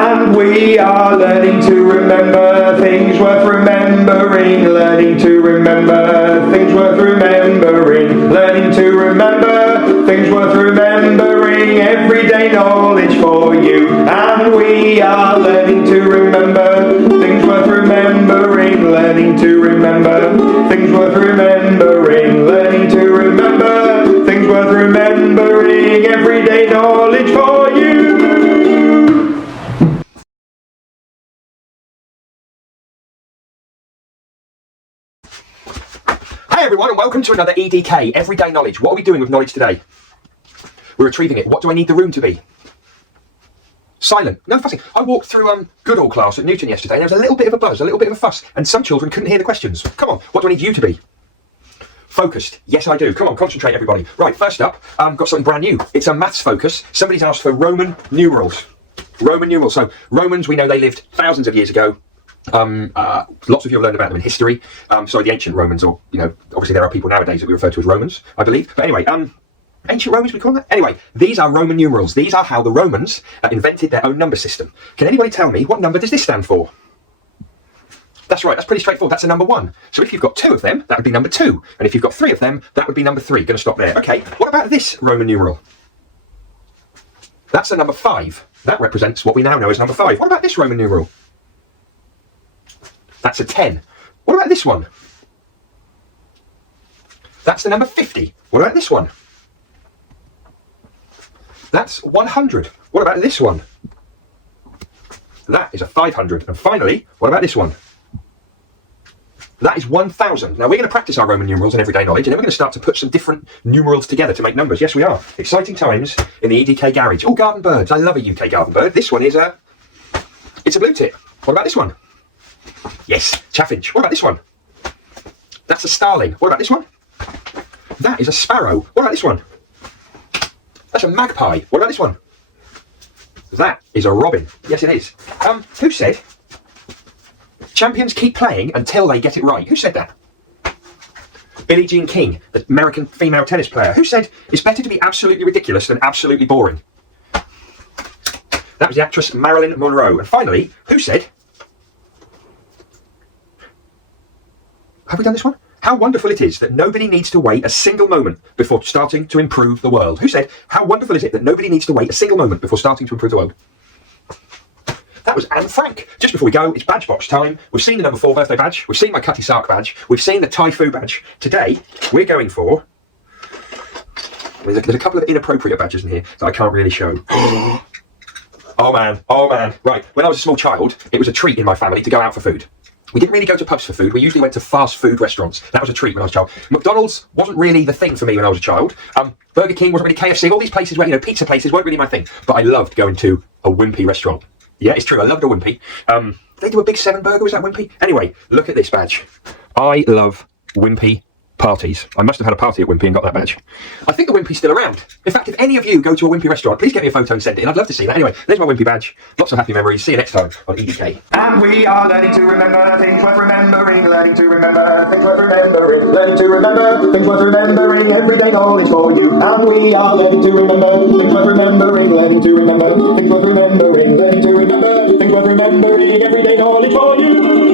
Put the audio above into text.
And we are learning to remember things worth remembering, learning to remember things worth remembering, learning to remember things worth remembering, everyday knowledge for you. And we are learning to remember things worth remembering, learning to remember things worth remembering, learning to remember things worth remembering, everyday knowledge for you. Hi everyone and welcome to another EDK, Everyday Knowledge. What are we doing with knowledge today? We're retrieving it. What do I need the room to be? Silent. No fussing. I walked through Goodall class at Newton yesterday and there was a little bit of a buzz, a little bit of a fuss, and some children couldn't hear the questions. Come on, what do I need you to be? Focused. Yes, I do. Come on, concentrate everybody. Right, first up, got something brand new. It's a maths focus. Somebody's asked for Roman numerals. Roman numerals. So Romans, we know they lived thousands of years ago. Lots of you have learned about them in history. Sorry, the ancient Romans, or, you know, obviously there are people nowadays that we refer to as Romans, I believe. But anyway, ancient Romans, we call them that? Anyway, these are Roman numerals. These are how the Romans invented their own number system. Can anybody tell me, what number does this stand for? That's right, that's pretty straightforward. That's a number 1. So if you've got 2 of them, that would be number 2. And if you've got 3 of them, that would be number 3. Going to stop there. Okay, what about this Roman numeral? That's a number 5. That represents what we now know as number 5. What about this Roman numeral? That's a 10. What about this one? That's the number 50. What about this one? That's 100. What about this one? That is a 500. And finally, what about this one? That is 1000. Now we're going to practice our Roman numerals and everyday knowledge, and then we're going to start to put some different numerals together to make numbers. Yes, we are. Exciting times in the EDK garage. Oh, garden birds. I love a UK garden bird. This one is it's a blue tip. What about this one? Yes, chaffinch. What about this one? That's a starling. What about this one? That is a sparrow. What about this one? That's a magpie. What about this one? That is a robin. Yes, it is. Who said champions keep playing until they get it right? Who said that? Billie Jean King, the American female tennis player. Who said it's better to be absolutely ridiculous than absolutely boring? That was the actress Marilyn Monroe. And finally, who said... Have we done this one? How wonderful it is that nobody needs to wait a single moment before starting to improve the world. Who said, how wonderful is it that nobody needs to wait a single moment before starting to improve the world? That was Anne Frank. Just before we go, it's badge box time. We've seen the number 4 birthday badge. We've seen my Cutty Sark badge. We've seen the Thai Fu badge. Today, we're going for... There's a couple of inappropriate badges in here that I can't really show. Oh man. Right, when I was a small child, it was a treat in my family to go out for food. We didn't really go to pubs for food. We usually went to fast food restaurants. That was a treat when I was a child. McDonald's wasn't really the thing for me when I was a child. Burger King wasn't really KFC. All these places where, you know, pizza places weren't really my thing. But I loved going to a Wimpy restaurant. Yeah, it's true. I loved a Wimpy. They do a Big 7 burger. Was that Wimpy? Anyway, look at this badge. I love Wimpy parties. I must have had a party at Wimpy and got that badge. I think the Wimpy's still around. In fact, if any of you go to a Wimpy restaurant, please get me a photo and send it in. I'd love to see that. Anyway, there's my Wimpy badge. Lots of happy memories. See you next time on EDK. And we are learning to remember things worth remembering, learning to remember things worth remembering, learning to remember things worth remembering, everyday knowledge for you. And we are learning to remember things worth remembering, learning to remember things worth remembering, learning to remember things worth remembering, everyday knowledge for you.